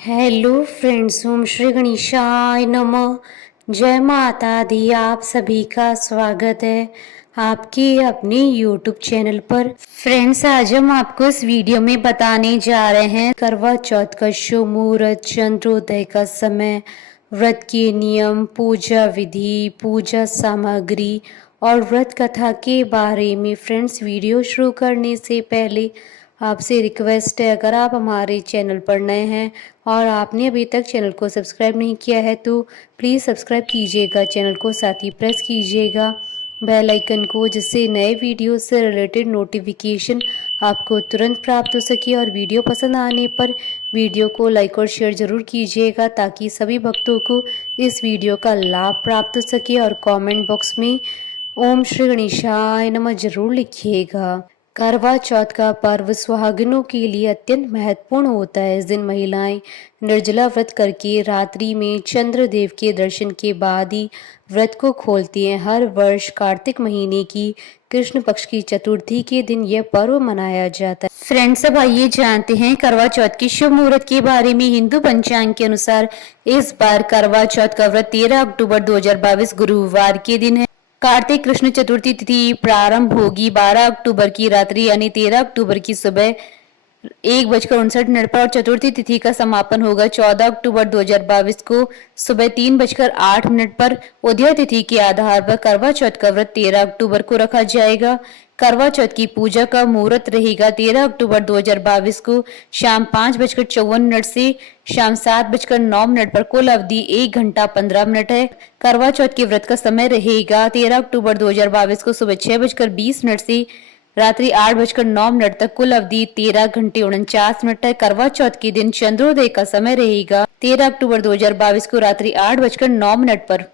Hello friends, ओम श्री गणेशाय नमः। जय माता दी। आप सभी का स्वागत है आपके अपने यूट्यूब चैनल पर। फ्रेंड्स, आज हम आपको इस वीडियो में बताने जा रहे हैं करवा चौथ का शुभ मुहूर्त, चंद्रोदय का समय, व्रत के नियम, पूजा विधि, पूजा सामग्री और व्रत कथा के बारे में। फ्रेंड्स, वीडियो शुरू करने से पहले आपसे रिक्वेस्ट है, अगर आप हमारे चैनल पर नए हैं और आपने अभी तक चैनल को सब्सक्राइब नहीं किया है तो प्लीज़ सब्सक्राइब कीजिएगा चैनल को, साथ ही प्रेस कीजिएगा बेल आइकन को, जिससे नए वीडियो से रिलेटेड नोटिफिकेशन आपको तुरंत प्राप्त हो सके। और वीडियो पसंद आने पर वीडियो को लाइक और शेयर ज़रूर कीजिएगा ताकि सभी भक्तों को इस वीडियो का लाभ प्राप्त हो सके। और कमेंट बॉक्स में ओम श्री गणेशाय नमः जरूर लिखिएगा। करवा चौथ का पर्व सुहागिनों के लिए अत्यंत महत्वपूर्ण होता है। इस दिन महिलाएं निर्जला व्रत करके रात्रि में चंद्रदेव के दर्शन के बाद ही व्रत को खोलती हैं। हर वर्ष कार्तिक महीने की कृष्ण पक्ष की चतुर्थी के दिन यह पर्व मनाया जाता है। फ्रेंड्स, अब आइए जानते हैं करवा चौथ के शुभ मुहूर्त के बारे में। हिंदू पंचांग के अनुसार इस बार करवा चौथ का व्रत 13 अक्टूबर 2022 गुरुवार के दिन है। कार्तिक कृष्ण चतुर्थी तिथि प्रारंभ होगी 12 अक्टूबर की रात्रि यानी 13 अक्टूबर की सुबह 1:59 पर और चतुर्थी तिथि का समापन होगा 14 अक्टूबर 2022 को सुबह 3:08 पर। उदय तिथि के आधार पर करवा चौथ का व्रत 13 अक्टूबर को रखा जाएगा। करवा चौथ की पूजा का मुहूर्त रहेगा 13 अक्टूबर 2022 को शाम 5:54 से शाम 7:09 पर। कुल अवधि 1 घंटा 15 मिनट है। करवा चौथ के व्रत का समय रहेगा 13 अक्टूबर 2022 को सुबह 6:20 से रात्रि 8:09 तक। कुल अवधि 13 घंटे 49 है। करवा चौथ के दिन चंद्रोदय का समय रहेगा 13 अक्टूबर 2022 को रात्रि 8:09 पर।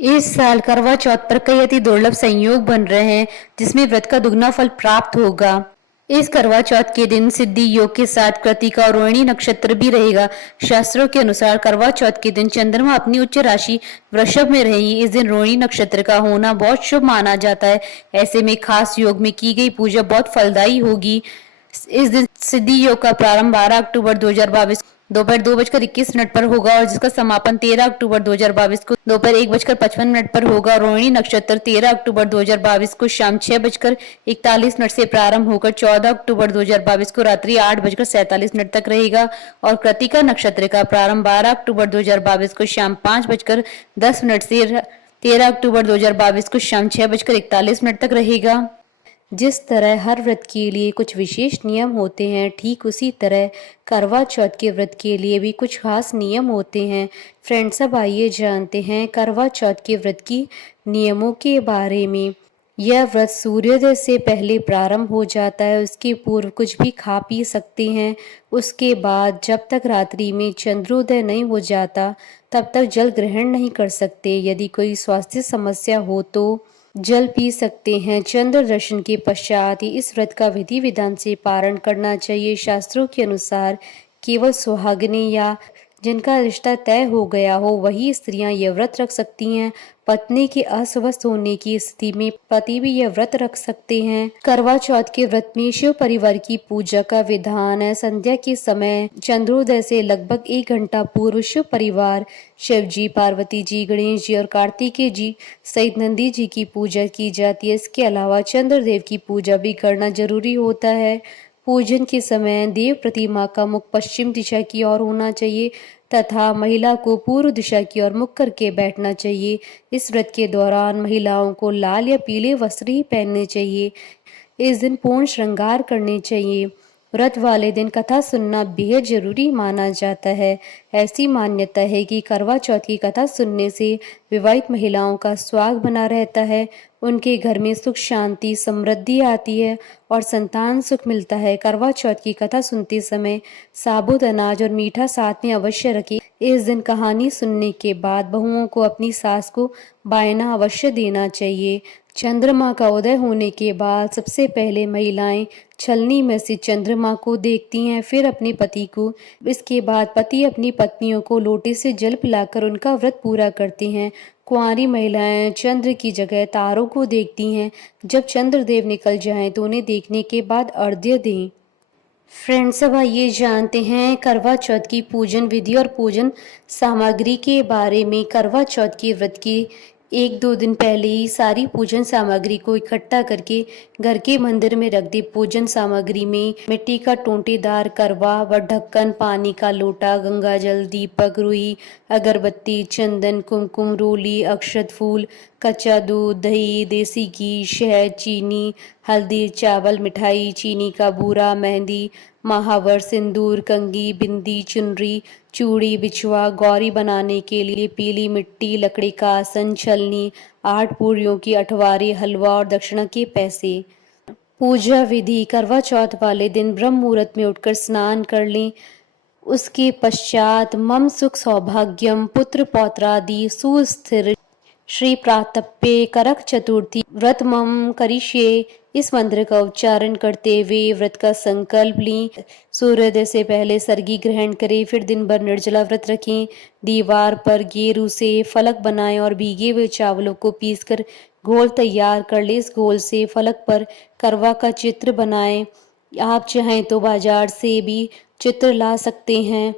इस साल करवा चौथ पर कई अति दुर्लभ संयोग बन रहे हैं जिसमें व्रत का दुगना फल प्राप्त होगा। इस करवा चौथ के दिन सिद्धि योग के साथ कृतिका और रोहिणी नक्षत्र भी रहेगा। शास्त्रों के अनुसार करवा चौथ के दिन चंद्रमा अपनी उच्च राशि वृषभ में रहेगी। इस दिन रोहिणी नक्षत्र का होना बहुत शुभ माना जाता है। ऐसे में खास योग में की गई पूजा बहुत फलदायी होगी। इस दिन सिद्धि योग का प्रारंभ 12 अक्टूबर 2022 दोपहर 2:21 पर होगा और जिसका समापन 13 अक्टूबर 2022 को दोपहर 1:55 पर होगा। रोहिणी नक्षत्र 13 अक्टूबर 2022 को शाम 6:41 से प्रारंभ होकर 14 अक्टूबर 2022 को रात्रि 8:47 तक रहेगा और कृतिका नक्षत्र का प्रारंभ 12 अक्टूबर 2022 को शाम 5:10 से 13 अक्टूबर 2022 को शाम 6:41 तक रहेगा। जिस तरह हर व्रत के लिए कुछ विशेष नियम होते हैं, ठीक उसी तरह करवा चौथ के व्रत के लिए भी कुछ खास नियम होते हैं। फ्रेंड्स, अब आइए जानते हैं करवा चौथ के व्रत की नियमों के बारे में। यह व्रत सूर्योदय से पहले प्रारंभ हो जाता है। उसके पूर्व कुछ भी खा पी सकते हैं। उसके बाद जब तक रात्रि में चंद्रोदय नहीं हो जाता तब तक जल ग्रहण नहीं कर सकते। यदि कोई स्वास्थ्य समस्या हो तो जल पी सकते हैं। चंद्र दर्शन के पश्चात ही इस व्रत का विधि विधान से पारण करना चाहिए। शास्त्रों के अनुसार केवल सुहागिनें या जिनका रिश्ता तय हो गया हो वही स्त्रियां यह व्रत रख सकती हैं। पत्नी के अस्वस्थ होने की स्थिति में पति भी यह व्रत रख सकते हैं। करवा चौथ के व्रत में शिव परिवार की पूजा का विधान है। संध्या के समय चंद्रोदय से लगभग 1 घंटा पूर्व शिव परिवार शिव जी, पार्वती जी, गणेश जी और कार्तिकेय जी सहित नंदी जी की पूजा की जाती है। इसके अलावा चंद्रदेव की पूजा भी करना जरूरी होता है। पूजन के समय देव प्रतिमा का मुख पश्चिम दिशा की ओर होना चाहिए तथा महिला को पूर्व दिशा की ओर मुख करके बैठना चाहिए। इस व्रत के दौरान महिलाओं को लाल या पीले वस्त्र ही पहनने चाहिए। इस दिन पूर्ण श्रृंगार करने चाहिए। व्रत वाले दिन कथा सुनना बेहद जरूरी माना जाता है। ऐसी मान्यता है कि करवा चौथ की कथा सुनने से विवाहित महिलाओं का सुहाग बना रहता है, उनके घर में सुख शांति समृद्धि आती है और संतान सुख मिलता है। करवा चौथ की कथा सुनते समय साबुत अनाज और मीठा साथ में अवश्य रखें। इस दिन कहानी सुनने के बाद बहुओं को अपनी सास को बायना अवश्य देना चाहिए। चंद्रमा का उदय होने के बाद सबसे पहले महिलाएं छलनी में से चंद्रमा को देखती हैं, फिर अपने पति को। इसके बाद पति अपनी पत्नियों को लोटे से जल पिलाकर उनका व्रत पूरा करते हैं। कुंवारी महिलाएं चंद्र की जगह तारों को देखती हैं। जब चंद्रदेव निकल जाएं तो उन्हें देखने के बाद अर्घ्य दें। फ्रेंड्स, अब आइए जानते हैं करवा चौथ की पूजन विधि और पूजन सामग्री के बारे में। करवा चौथ के व्रत के 1-2 दिन पहले ही सारी पूजन सामग्री को इकट्ठा करके घर के मंदिर में रख दे। पूजन सामग्री में मिट्टी का टोंटेदार करवा व ढक्कन, पानी का लोटा, गंगा जल, दीपक, रुई, अगरबत्ती, चंदन, कुमकुम, रोली, अक्षत फूल, कच्चा दूध, दही, देसी घी, शहद, चीनी, हल्दी, चावल, मिठाई, चीनी का बूरा, मेहंदी, महावर, सिंदूर, कंघी, बिंदी, चुनरी, चूड़ी, बिछुआ, गौरी बनाने के लिए पीली मिट्टी, लकड़ी का आसन, छलनी, 8 पूरियों की अठवारी, हलवा और दक्षिणा के पैसे। पूजा विधि: करवा चौथ वाले दिन ब्रह्म मुहूर्त में उठकर स्नान कर लें। उसके पश्चात मम सुख सौभाग्यम पुत्र पौत्रादि सुस्थिर श्री प्रातप्ये करक चतुर्थी व्रत मम करिष्ये, इस मंत्र का उच्चारण करते हुए व्रत का संकल्प लें। सूर्योदय से पहले सरगी ग्रहण करें, फिर दिन भर निर्जला व्रत रखें। दीवार पर गेरू से फलक बनाएं और भीगे हुए चावलों को पीसकर घोल तैयार कर लें। इस घोल से फलक पर करवा का चित्र बनाएं। आप चाहें तो बाजार से भी चित्र ला सकते हैं।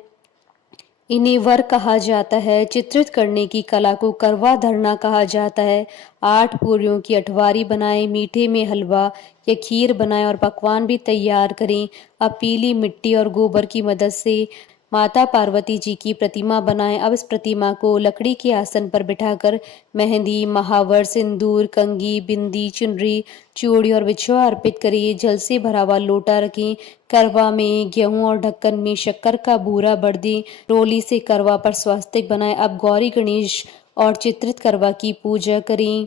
इन्हें वर कहा जाता है। चित्रित करने की कला को करवा धरना कहा जाता है। 8 पूरियों की अठवारी बनाएं, मीठे में हलवा या खीर बनाएं और पकवान भी तैयार करें। अब पीली मिट्टी और गोबर की मदद से माता पार्वती जी की प्रतिमा बनाएं। अब इस प्रतिमा को लकड़ी के आसन पर बिठाकर मेहंदी, महावर, सिंदूर, कंघी, बिंदी, चुनरी, चूड़ी और बिछुआ अर्पित करिए। जल से भरा हुआ लोटा रखें। करवा में गेहूं और ढक्कन में शक्कर का बूरा भर दें। रोली से करवा पर स्वास्तिक बनाएं। अब गौरी, गणेश और चित्रित करवा की पूजा करें।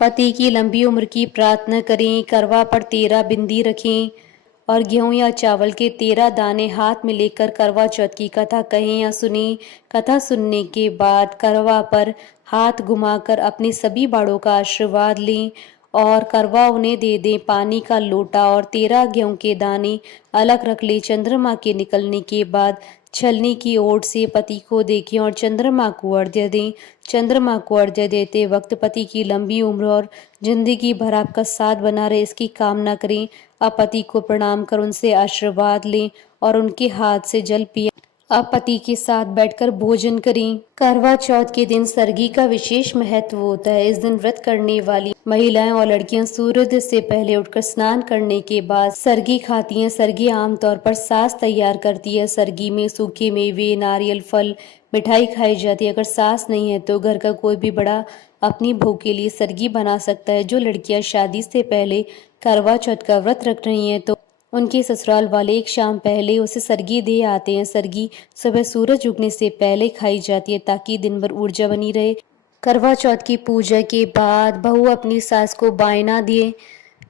पति की लंबी उम्र की प्रार्थना करें। करवा पर 13 बिंदी रखें और गेहूं या चावल के 13 दाने हाथ में लेकर करवा चौथ की कथा कहें या सुनें। कथा सुनने के बाद करवा पर हाथ घुमाकर अपने सभी बड़ों का आशीर्वाद लें और करवा उन्हें दे दें। पानी का लोटा और 13 गेहूं के दाने अलग रख लें। चंद्रमा के निकलने के बाद छलनी की ओट से पति को देखें और चंद्रमा को अर्घ्य दें। चंद्रमा को अर्घ्य देते वक्त पति की लंबी उम्र और जिंदगी भर आपका साथ बना रहे, इसकी कामना करें। अब पति को प्रणाम कर उनसे आशीर्वाद लें और उनके हाथ से जल पिए। अब पति के साथ बैठकर भोजन करें। करवा चौथ के दिन सरगी का विशेष महत्व होता है। इस दिन व्रत करने वाली महिलाएं और लड़कियां सूर्योदय से पहले उठकर स्नान करने के बाद सरगी खाती हैं। सरगी आमतौर पर सास तैयार करती है। सरगी में सूखे मेवे, नारियल, फल, मिठाई खाई जाती है। अगर सास नहीं है तो घर का कोई भी बड़ा अपनी बहू के लिए सरगी बना सकता है। जो लड़कियां शादी से पहले करवा चौथ का व्रत रख रही हैं तो उनके ससुराल वाले एक शाम पहले उसे सरगी दे आते हैं। सरगी सुबह सूरज उगने से पहले खाई जाती है ताकि दिन भर ऊर्जा बनी रहे। करवा चौथ की पूजा के बाद बहू अपनी सास को बायना दिए।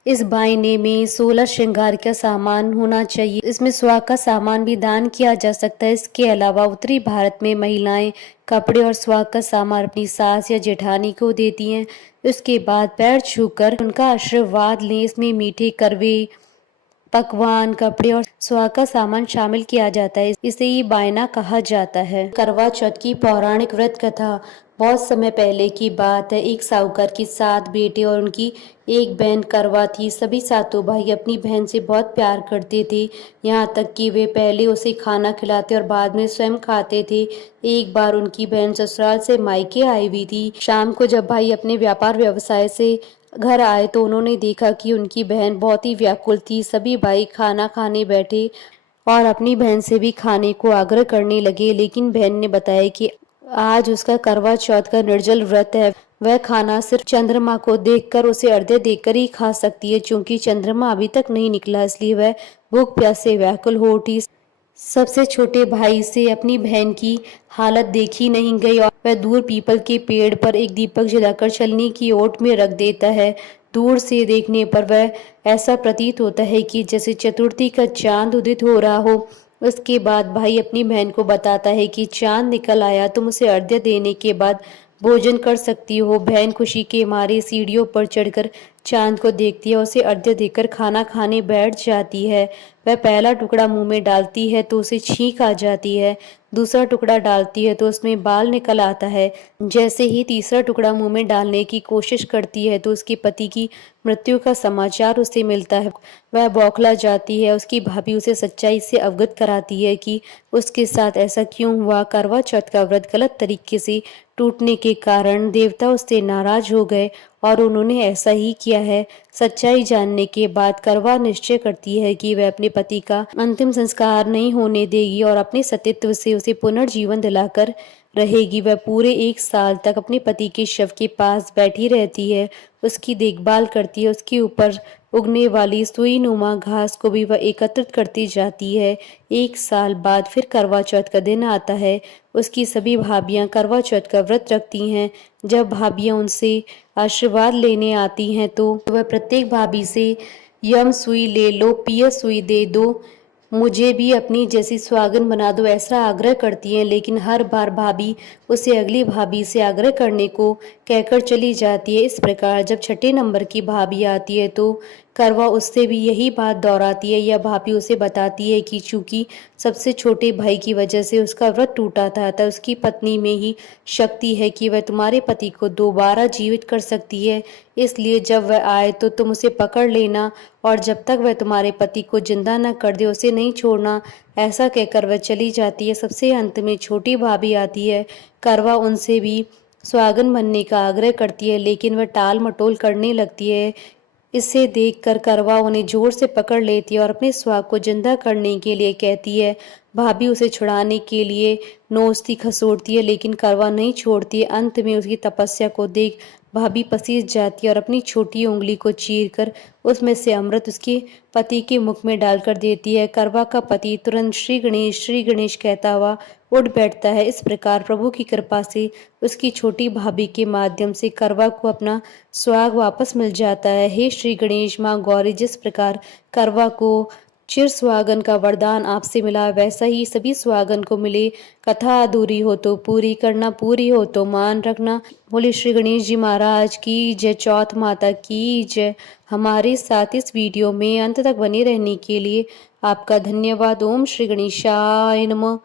इस बायने में 16 श्रृंगार का सामान होना चाहिए। इसमें सुहाग का सामान भी दान किया जा सकता है। इसके अलावा उत्तरी भारत में महिलाएं कपड़े और सुहाग का सामान अपनी सास या जेठानी को देती हैं। उसके बाद पैर छूकर उनका आशीर्वाद लें। इसमें मीठे करवे, पकवान, कपड़े और सुहाग का सामान शामिल किया जाता है। इसे ही बायना कहा जाता है। करवा चौथ की पौराणिक व्रत कथा बहुत समय पहले की बात है। एक साहूकार की 7 बेटे और उनकी एक बहन करवा थी। सभी सातों भाई अपनी बहन से बहुत प्यार करते थे, यहाँ तक कि वे पहले उसे खाना खिलाते और बाद में स्वयं खाते थे। एक बार उनकी बहन ससुराल से मायके आई हुई थी। शाम को जब भाई अपने व्यापार व्यवसाय से घर आए तो उन्होंने देखा कि उनकी बहन बहुत ही व्याकुल थी। सभी भाई खाना खाने बैठे और अपनी बहन से भी खाने को आग्रह करने लगे, लेकिन बहन ने बताया कि आज उसका करवा चौथ का निर्जल व्रत है। वह खाना सिर्फ चंद्रमा को देखकर, उसे अर्घ्य देकर ही खा सकती है। चूंकि चंद्रमा अभी तक नहीं निकला इसलिए वह भूख प्यास से व्याकुल हो उठी। सबसे छोटे भाई से अपनी बहन की हालत देखी नहीं गई और वह दूर पीपल के पेड़ पर एक दीपक जलाकर छलनी की ओट में रख देता है। दूर से देखने पर वह ऐसा प्रतीत होता है कि जैसे चतुर्थी का चांद उदित हो रहा हो। उसके बाद भाई अपनी बहन को बताता है कि चांद निकल आया, तुम उसे अर्घ्य देने के बाद भोजन कर सकती हो। बहन खुशी के मारे सीढ़ियों पर चढ़कर चांद को देखती है, उसे अर्घ्य देकर खाना खाने बैठ जाती है। वह पहला टुकड़ा मुंह में डालती है तो उसे छींक आ जाती है। दूसरा टुकड़ा डालती है तो उसमें बाल निकल आता है। जैसे ही तीसरा टुकड़ा मुंह में डालने की कोशिश करती है तो उसके पति की मृत्यु का समाचार उसे मिलता है। वह बौखला जाती है। उसकी भाभी उसे सच्चाई से अवगत कराती है कि उसके साथ ऐसा क्यों हुआ। करवा चौथ का व्रत गलत तरीके से टूटने के कारण देवता उससे नाराज हो गए और उन्होंने ऐसा ही किया है। सच्चाई जानने के बाद करवा निश्चय करती है कि वह अपने पति का अंतिम संस्कार नहीं होने देगी और अपने सतीत्व से उसे पुनर्जीवन दिलाकर रहेगी। वह पूरे 1 साल तक अपने पति के शव के पास बैठी रहती है, उसकी देखभाल करती है, उसके ऊपर उगने वाली सुई नुमा घास को भी वह एकत्रित करती जाती है। 1 साल बाद फिर करवा चौथ का दिन आता है। उसकी सभी भाभियां करवा चौथ का व्रत रखती हैं। जब भाभियां उनसे आशीर्वाद लेने आती हैं तो वह प्रत्येक भाभी से यम सुई ले लो, पिय सुई दे दो, मुझे भी अपनी जैसी सुहागन बना दो, ऐसा आग्रह करती हैं। लेकिन हर बार भाभी उसे अगली भाभी से आग्रह करने को कहकर चली जाती है। इस प्रकार जब छठे नंबर की भाभी आती है तो करवा उससे भी यही बात दोहराती है। यह भाभी उसे बताती है कि चूंकि सबसे छोटे भाई की वजह से उसका व्रत टूटा था, तो उसकी पत्नी में ही शक्ति है कि वह तुम्हारे पति को दोबारा जीवित कर सकती है। इसलिए जब वह आए तो तुम उसे पकड़ लेना और जब तक वह तुम्हारे पति को जिंदा न कर दे उसे नहीं छोड़ना। ऐसा कहकर वह चली जाती है। सबसे अंत में छोटी भाभी आती है। करवा उनसे भी सुहागन बनने का आग्रह करती है, लेकिन वह टाल मटोल करने लगती है। इसे देखकर करवा उन्हें जोर से पकड़ लेती है और अपने सुहाग को जिंदा करने के लिए कहती है। भाभी उसे छुड़ाने के लिए नोचती खसोड़ती है, लेकिन करवा नहीं छोड़ती है। अंत में उसकी तपस्या को देख भाभी पसीज जाती है और अपनी छोटी उंगली को चीरकर उसमें से अमृत उसके पति के मुख में डालकर देती है। करवा का पति तुरंत श्री गणेश कहता हुआ उठ बैठता है। इस प्रकार प्रभु की कृपा से उसकी छोटी भाभी के माध्यम से करवा को अपना सुहाग वापस मिल जाता है। हे श्री गणेश, माँ गौरी, जिस प्रकार करवा को चिर सुहागन का वरदान आपसे मिला, वैसा ही सभी सुहागन को मिले। कथा अधूरी हो तो पूरी करना, पूरी हो तो मान रखना। बोले श्री गणेश जी महाराज की जय, चौथ माता की जय। हमारे साथ इस वीडियो में अंत तक बने रहने के लिए आपका धन्यवाद। ओम श्री गणेशाय नमः।